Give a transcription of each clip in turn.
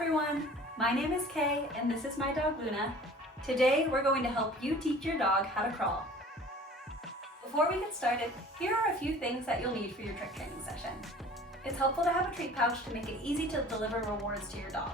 everyone, my name is Kay and this is my dog Luna. Today we're going to help you teach your dog how to crawl. Before we get started, here are a few things that you'll need for your trick training session. It's helpful to have a treat pouch to make it easy to deliver rewards to your dog.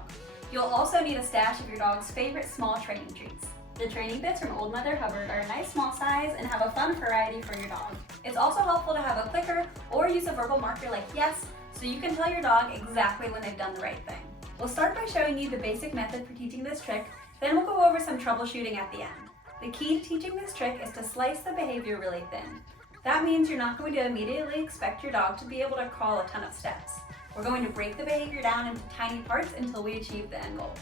You'll also need a stash of your dog's favorite small training treats. The training bits from Old Mother Hubbard are a nice small size and have a fun variety for your dog. It's also helpful to have a clicker or use a verbal marker like yes, so you can tell your dog exactly when they've done the right thing. We'll start by showing you the basic method for teaching this trick, then we'll go over some troubleshooting at the end. The key to teaching this trick is to slice the behavior really thin. That means you're not going to immediately expect your dog to be able to crawl a ton of steps. We're going to break the behavior down into tiny parts until we achieve the end goal.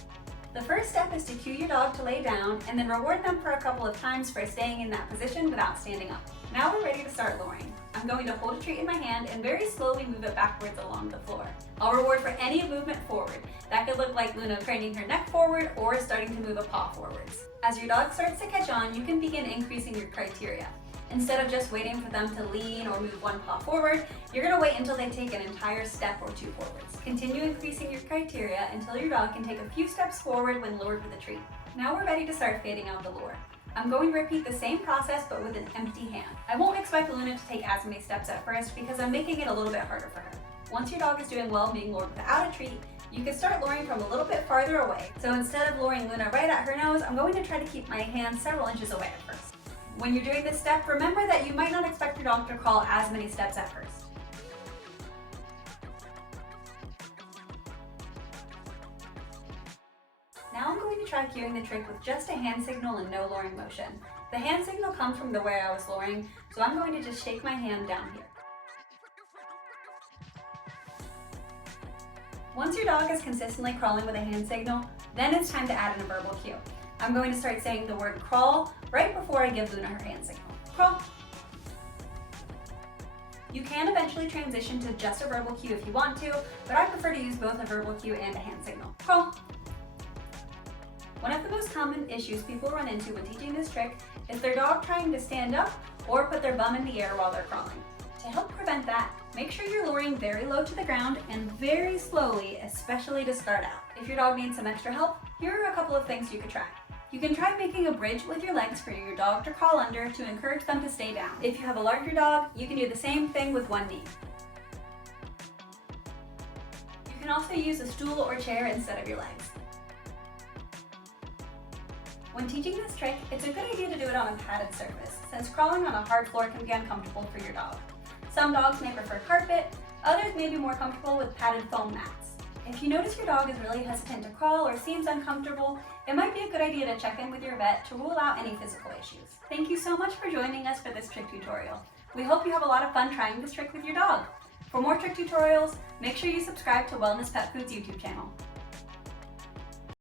The first step is to cue your dog to lay down and then reward them for a couple of times for staying in that position without standing up. Now we're ready to start luring. I'm going to hold a treat in my hand and very slowly move it backwards along the floor. I'll reward for any movement forward. That could look like Luna craning her neck forward or starting to move a paw forwards. As your dog starts to catch on, you can begin increasing your criteria. Instead of just waiting for them to lean or move one paw forward, you're going to wait until they take an entire step or two forwards. Continue increasing your criteria until your dog can take a few steps forward when lured with a treat. Now we're ready to start fading out the lure. I'm going to repeat the same process but with an empty hand. I won't expect Luna to take as many steps at first because I'm making it a little bit harder for her. Once your dog is doing well being lured without a treat, you can start luring from a little bit farther away. So instead of luring Luna right at her nose, I'm going to try to keep my hand several inches away at first. When you're doing this step, remember that you might not expect your dog to crawl as many steps at first. Now I'm going to try cueing the trick with just a hand signal and no luring motion. The hand signal comes from the way I was luring, so I'm going to just shake my hand down here. Once your dog is consistently crawling with a hand signal, then it's time to add in a verbal cue. I'm going to start saying the word crawl right before I give Luna her hand signal. Crawl. You can eventually transition to just a verbal cue if you want to, but I prefer to use both a verbal cue and a hand signal. Crawl. One of the most common issues people run into when teaching this trick is their dog trying to stand up or put their bum in the air while they're crawling. To help prevent that, make sure you're luring very low to the ground and very slowly, especially to start out. If your dog needs some extra help, here are a couple of things you could try. You can try making a bridge with your legs for your dog to crawl under to encourage them to stay down. If you have a larger dog, you can do the same thing with one knee. You can also use a stool or chair instead of your legs. When teaching this trick, it's a good idea to do it on a padded surface, since crawling on a hard floor can be uncomfortable for your dog. Some dogs may prefer carpet, others may be more comfortable with padded foam mats. If you notice your dog is really hesitant to crawl or seems uncomfortable, it might be a good idea to check in with your vet to rule out any physical issues. Thank you so much for joining us for this trick tutorial. We hope you have a lot of fun trying this trick with your dog. For more trick tutorials, make sure you subscribe to Wellness Pet Food's YouTube channel.